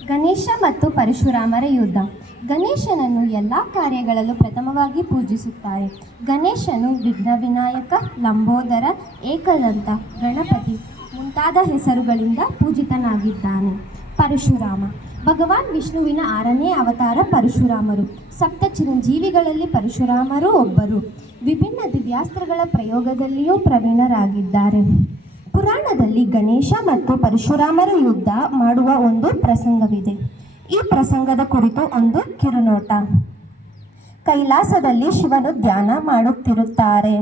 ಗಣೇಶ ಮತ್ತು ಪರಶುರಾಮರ ಯುದ್ಧ. ಗಣೇಶನನ್ನು ಎಲ್ಲ ಕಾರ್ಯಗಳಲ್ಲೂ ಪ್ರಥಮವಾಗಿ ಪೂಜಿಸುತ್ತಾರೆ. ಗಣೇಶನು ವಿಘ್ನ ವಿನಾಯಕ, ಲಂಬೋದರ, ಏಕದಂತ, ಗಣಪತಿ ಮುಂತಾದ ಹೆಸರುಗಳಿಂದ ಪೂಜಿತನಾಗಿದ್ದಾನೆ. ಪರಶುರಾಮ ಭಗವಾನ್ ವಿಷ್ಣುವಿನ 6ನೇ ಅವತಾರ ಪರಶುರಾಮರು. ಸಪ್ತ ಚಿರಂಜೀವಿಗಳಲ್ಲಿ ಪರಶುರಾಮರು ಒಬ್ಬರು. ವಿಭಿನ್ನ ದಿವ್ಯಾಸ್ತ್ರಗಳ ಪ್ರಯೋಗದಲ್ಲಿಯೂ ಪ್ರವೀಣರಾಗಿದ್ದಾರೆ. ಪುರಾಣದಲ್ಲಿ ಗಣೇಶ ಮತ್ತು ಪರಶುರಾಮರ ಯುದ್ಧ ಮಾಡುವ ಒಂದು ಪ್ರಸಂಗವಿದೆ. ಈ ಪ್ರಸಂಗದ ಕುರಿತು ಒಂದು ಕಿರುನೋಟ. ಕೈಲಾಸದಲ್ಲಿ ಶಿವನು ಧ್ಯಾನ ಮಾಡುತ್ತಿರುತ್ತಾರೆ.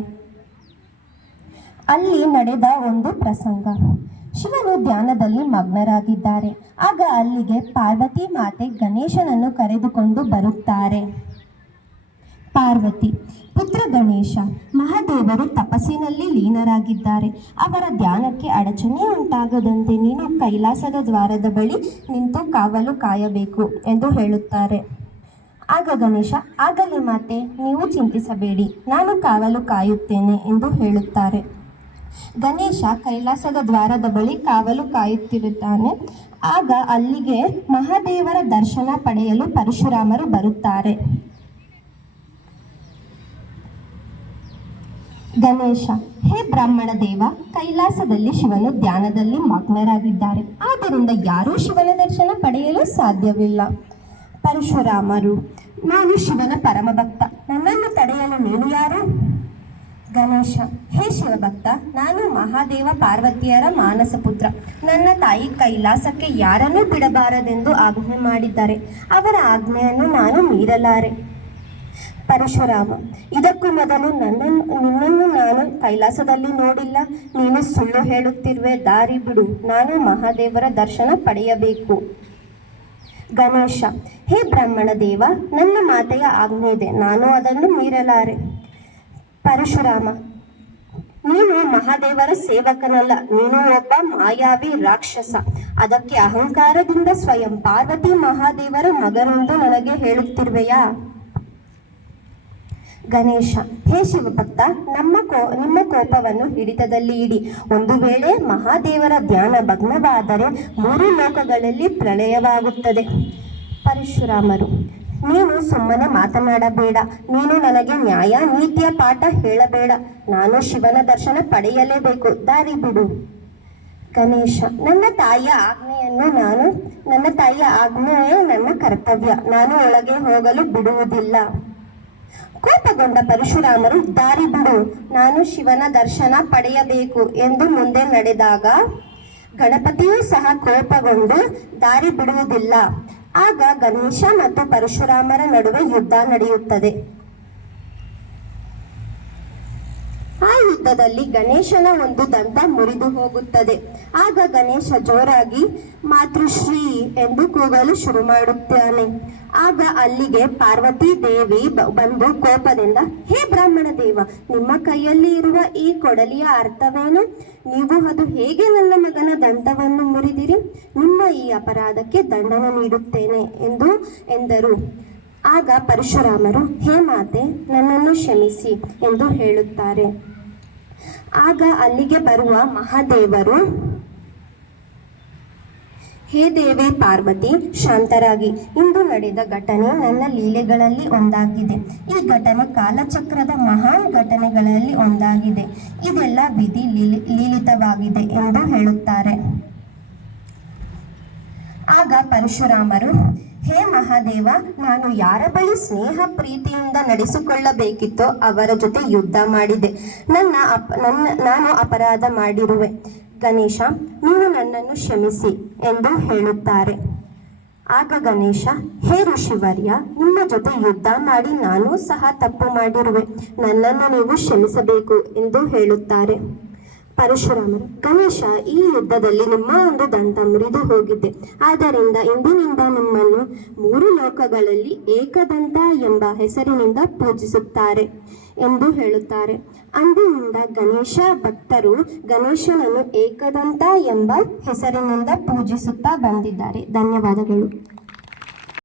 ಅಲ್ಲಿ ನಡೆದ ಒಂದು ಪ್ರಸಂಗ. ಶಿವನು ಧ್ಯಾನದಲ್ಲಿ ಮಗ್ನರಾಗಿದ್ದಾರೆ. ಆಗ ಅಲ್ಲಿಗೆ ಪಾರ್ವತಿ ಮಾತೆ ಗಣೇಶನನ್ನು ಕರೆದುಕೊಂಡು ಬರುತ್ತಾರೆ. ಪಾರ್ವತಿ: ಪುತ್ರ ಗಣೇಶ, ಮಹಾದೇವರು ತಪಸ್ಸಿನಲ್ಲಿ ಲೀನರಾಗಿದ್ದಾರೆ. ಅವರ ಧ್ಯಾನಕ್ಕೆ ಅಡಚಣೆ ಉಂಟಾಗದಂತೆ ನೀನು ಕೈಲಾಸದ ದ್ವಾರದ ಬಳಿ ನಿಂತು ಕಾವಲು ಕಾಯಬೇಕು ಎಂದು ಹೇಳುತ್ತಾರೆ. ಆಗ ಗಣೇಶ: ಆಗಲಿ ಮಾತೆ, ನೀವು ಚಿಂತಿಸಬೇಡಿ, ನಾನು ಕಾವಲು ಕಾಯುತ್ತೇನೆ ಎಂದು ಹೇಳುತ್ತಾರೆ. ಗಣೇಶ ಕೈಲಾಸದ ದ್ವಾರದ ಬಳಿ ಕಾವಲು ಕಾಯುತ್ತಿರುತ್ತಾನೆ. ಆಗ ಅಲ್ಲಿಗೆ ಮಹಾದೇವರ ದರ್ಶನ ಪಡೆಯಲು ಪರಶುರಾಮರು ಬರುತ್ತಾರೆ. ಗಣೇಶ: ಹೇ ಬ್ರಾಹ್ಮಣ ದೇವ, ಕೈಲಾಸದಲ್ಲಿ ಶಿವನು ಧ್ಯಾನದಲ್ಲಿ ಮಗ್ನರಾಗಿದ್ದಾರೆ. ಆದ್ದರಿಂದ ಯಾರೂ ಶಿವನ ದರ್ಶನ ಪಡೆಯಲು ಸಾಧ್ಯವಿಲ್ಲ. ಪರಶುರಾಮರು: ನಾನು ಶಿವನ ಪರಮಭಕ್ತ, ನನ್ನನ್ನು ತಡೆಯಲು ನೀನು ಯಾರು? ಗಣೇಶ: ಹೇ ಶಿವಭಕ್ತ, ನಾನು ಮಹಾದೇವ ಪಾರ್ವತಿಯರ ಮಾನಸ ಪುತ್ರ. ನನ್ನ ತಾಯಿ ಕೈಲಾಸಕ್ಕೆ ಯಾರನ್ನೂ ಬಿಡಬಾರದೆಂದು ಆಜ್ಞೆ ಮಾಡಿದ್ದಾರೆ. ಅವರ ಆಜ್ಞೆಯನ್ನು ನಾನು ಮೀರಲಾರೆ. ಪರಶುರಾಮ: ಇದಕ್ಕೂ ಮೊದಲು ನಿನ್ನನ್ನು ನಾನು ಕೈಲಾಸದಲ್ಲಿ ನೋಡಿಲ್ಲ. ನೀನು ಸುಳ್ಳು ಹೇಳುತ್ತಿರುವೆ, ದಾರಿ ಬಿಡು, ನಾನು ಮಹಾದೇವರ ದರ್ಶನ ಪಡೆಯಬೇಕು. ಗಣೇಶ: ಹೇ ಬ್ರಾಹ್ಮಣ ದೇವ, ನನ್ನ ಮಾತೆಯ ಆಜ್ಞೆ ಇದೆ, ನಾನು ಅದನ್ನು ಮೀರಲಾರೆ. ಪರಶುರಾಮ: ನೀನು ಮಹಾದೇವರ ಸೇವಕನಲ್ಲ, ನೀನು ಒಬ್ಬ ಮಾಯಾವಿ ರಾಕ್ಷಸ. ಅದಕ್ಕೆ ಅಹಂಕಾರದಿಂದ ಸ್ವಯಂ ಪಾರ್ವತಿ ಮಹಾದೇವರ ಮಗನೆಂದು ನನಗೆ ಹೇಳುತ್ತಿರುವೆಯಾ? ಗಣೇಶ: ಹೇ ಶಿವಭಕ್ತ, ನಿಮ್ಮ ಕೋಪವನ್ನು ಹಿಡಿತದಲ್ಲಿ ಇಡಿ. ಒಂದು ವೇಳೆ ಮಹಾದೇವರ ಧ್ಯಾನ ಭಗ್ನವಾದರೆ 3 ಲೋಕಗಳಲ್ಲಿ ಪ್ರಳಯವಾಗುತ್ತದೆ. ಪರಶುರಾಮರು: ನೀನು ಸುಮ್ಮನೆ ಮಾತನಾಡಬೇಡ. ನೀನು ನನಗೆ ನ್ಯಾಯ ನೀತಿಯ ಪಾಠ ಹೇಳಬೇಡ. ನಾನು ಶಿವನ ದರ್ಶನ ಪಡೆಯಲೇಬೇಕು, ದಾರಿ ಬಿಡು. ಗಣೇಶ: ನನ್ನ ತಾಯಿಯ ಆಜ್ಞೆಯೇ ನನ್ನ ಕರ್ತವ್ಯ. ನಾನು ಒಳಗೆ ಹೋಗಲು ಬಿಡುವುದಿಲ್ಲ. ಕೋಪಗೊಂಡ ಪರಶುರಾಮರು: ದಾರಿ ಬಿಡು, ನಾನು ಶಿವನ ದರ್ಶನ ಪಡೆಯಬೇಕು ಎಂದು ಮುಂದೆ ನಡೆದಾಗ ಗಣಪತಿಯೂ ಸಹ ಕೋಪಗೊಂಡು ದಾರಿ ಬಿಡುವುದಿಲ್ಲ. ಆಗ ಗಣೇಶ ಮತ್ತು ಪರಶುರಾಮರ ನಡುವೆ ಯುದ್ಧ ನಡೆಯುತ್ತದೆ. ಆ ಯುದ್ಧದಲ್ಲಿ ಗಣೇಶನ ಒಂದು ದಂತ ಮುರಿದು ಹೋಗುತ್ತದೆ. ಆಗ ಗಣೇಶ ಜೋರಾಗಿ ಮಾತೃಶ್ರೀ ಎಂದು ಕೂಗಲು ಶುರು ಮಾಡುತ್ತಾನೆ. ಆಗ ಅಲ್ಲಿಗೆ ಪಾರ್ವತಿ ದೇವಿ ಬಂದು ಕೋಪದಿಂದ: ಹೇ ಬ್ರಾಹ್ಮಣ ದೇವ, ನಿಮ್ಮ ಕೈಯಲ್ಲಿ ಇರುವ ಈ ಕೊಡಲಿಯ ಅರ್ಥವೇನು? ನೀವು ಅದು ಹೇಗೆ ನನ್ನ ಮಗನ ದಂತವನ್ನು ಮುರಿದಿರಿ? ನಿಮ್ಮ ಈ ಅಪರಾಧಕ್ಕೆ ದಂಡನೆ ನೀಡುತ್ತೇನೆ ಎಂದರು. ಆಗ ಪರಶುರಾಮರು: ಹೇ ಮಾತೆ, ನನ್ನನ್ನು ಕ್ಷಮಿಸಿ ಎಂದು ಹೇಳುತ್ತಾರೆ. ಆಗ ಅಲ್ಲಿಗೆ ಬರುವ ಮಹಾದೇವರು: ಹೇ ದೇವಿ ಪಾರ್ವತಿ, ಶಾಂತರಾಗಿ. ಇಂದು ನಡೆದ ಘಟನೆ ನನ್ನ ಲೀಲೆಗಳಲ್ಲಿ ಒಂದಾಗಿದೆ. ಈ ಘಟನೆ ಕಾಲಚಕ್ರದ ಮಹಾನ್ ಘಟನೆಗಳಲ್ಲಿ ಒಂದಾಗಿದೆ. ಇದೆಲ್ಲ ವಿಧಿ ಲೀಲಿತವಾಗಿದೆ ಎಂದು ಹೇಳುತ್ತಾರೆ. ಆಗ ಪರಶುರಾಮರು: ಹೇ ಮಹಾದೇವ, ನಾನು ಯಾರ ಬಳಿ ಸ್ನೇಹ ಪ್ರೀತಿಯಿಂದ ನಡೆಸಿಕೊಳ್ಳಬೇಕಿತ್ತೋ ಅವರ ಜೊತೆ ಯುದ್ಧ ಮಾಡಿದೆ. ನಾನು ಅಪರಾಧ ಮಾಡಿರುವೆ. ಗಣೇಶ, ನೀನು ನನ್ನನ್ನು ಕ್ಷಮಿಸಿ ಎಂದು ಹೇಳುತ್ತಾರೆ. ಆಗ ಗಣೇಶ: ಹೇ ಋಷಿವರ್ಯ, ನಿಮ್ಮ ಜೊತೆ ಯುದ್ಧ ಮಾಡಿ ನಾನೂ ಸಹ ತಪ್ಪು ಮಾಡಿರುವೆ. ನನ್ನನ್ನು ನೀವು ಕ್ಷಮಿಸಬೇಕು ಎಂದು ಹೇಳುತ್ತಾರೆ. ಪರಶುರಾಮರು: ಗಣೇಶ, ಈ ಯುದ್ಧದಲ್ಲಿ ನಿಮ್ಮ ಒಂದು ದಂತ ಮುರಿದು ಹೋಗಿದೆ. ಆದ್ದರಿಂದ ಇಂದಿನಿಂದ ನಿಮ್ಮನ್ನು 3 ಲೋಕಗಳಲ್ಲಿ ಏಕದಂತ ಎಂಬ ಹೆಸರಿನಿಂದ ಪೂಜಿಸುತ್ತಾರೆ ಎಂದು ಹೇಳುತ್ತಾರೆ. ಅಂದಿನಿಂದ ಗಣೇಶ ಭಕ್ತರು ಗಣೇಶನನ್ನು ಏಕದಂತ ಎಂಬ ಹೆಸರಿನಿಂದ ಪೂಜಿಸುತ್ತಾ ಬಂದಿದ್ದಾರೆ. ಧನ್ಯವಾದಗಳು.